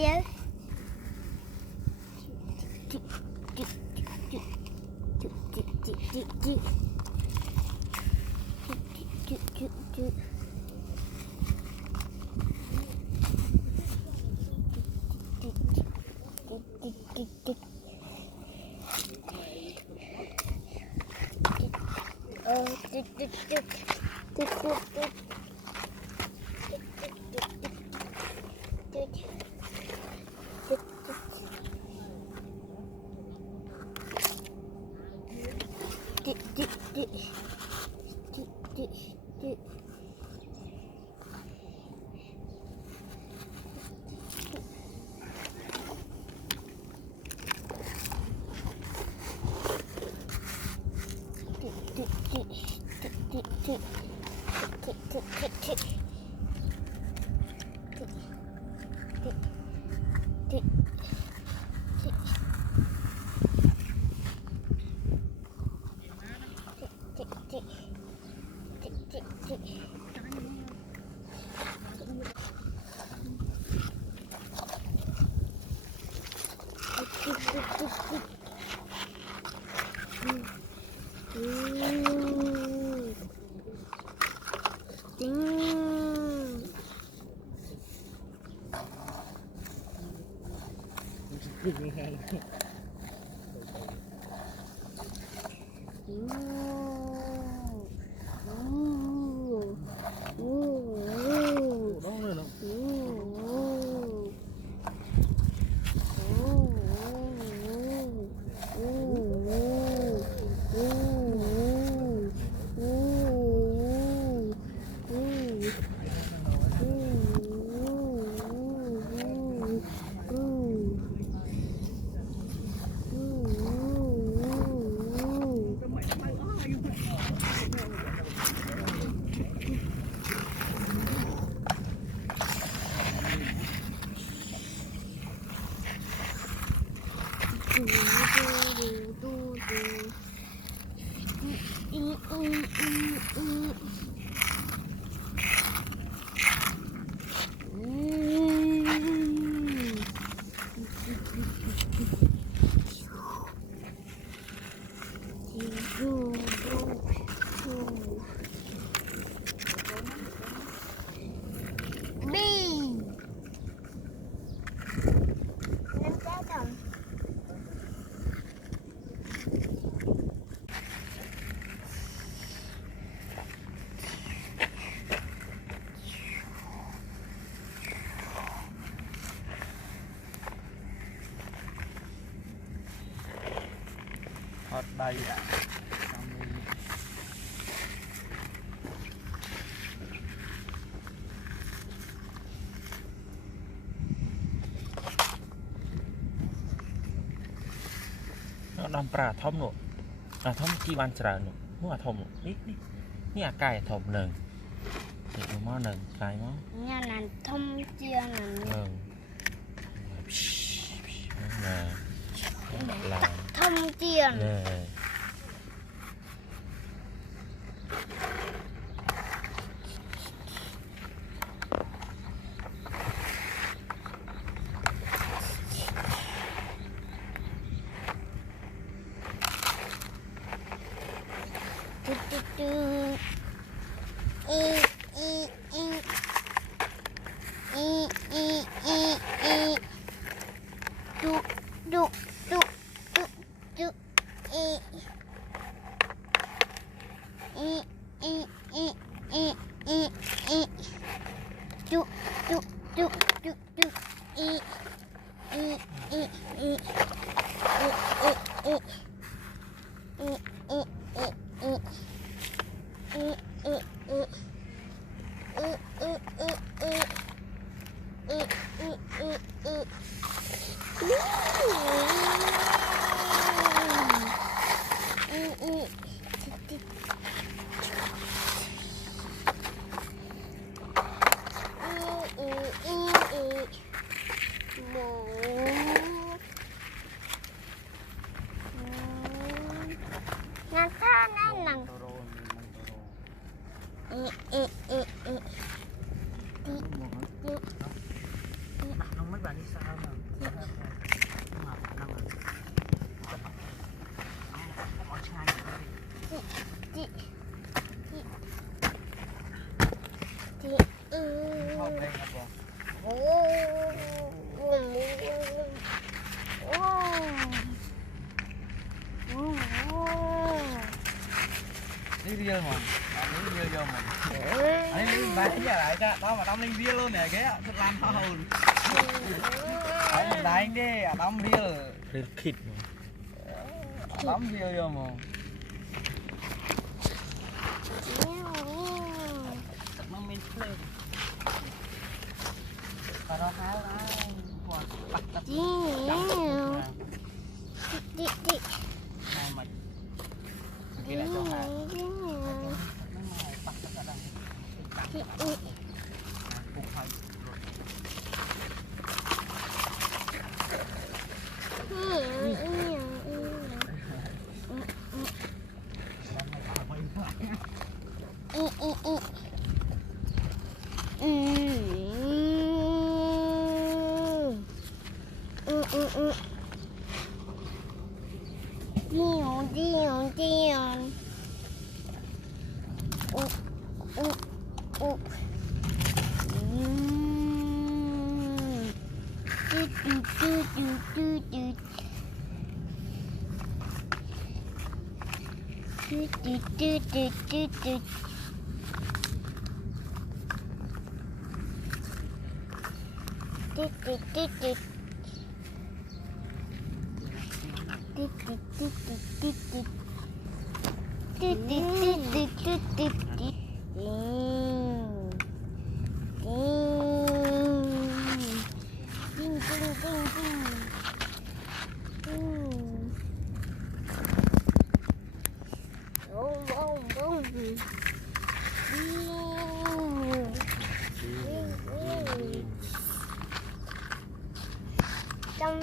vậy? đây ạ. Nó đâm pra thông nụ thông chi ban trả nụ mua thông ní à cài thông nừng thì nó món nừng cài món nha là thông chia là thông chia mấy bạn đi sao đây là bò. Đi riêng mà, đi riêng vô mình. Anh đi bán giờ lại cho, đó mà đóng lên riêng luôn nè cái, thật làm sao hồn. Anh đánh đi, đóng riêng. Rêu khít Đóng riêng vô mà. Nó mình play. Và nó háo lại. Bắt tập. Hai mình. Kia là cho hai. Bắt tập ở đây. Cục hơi. Trong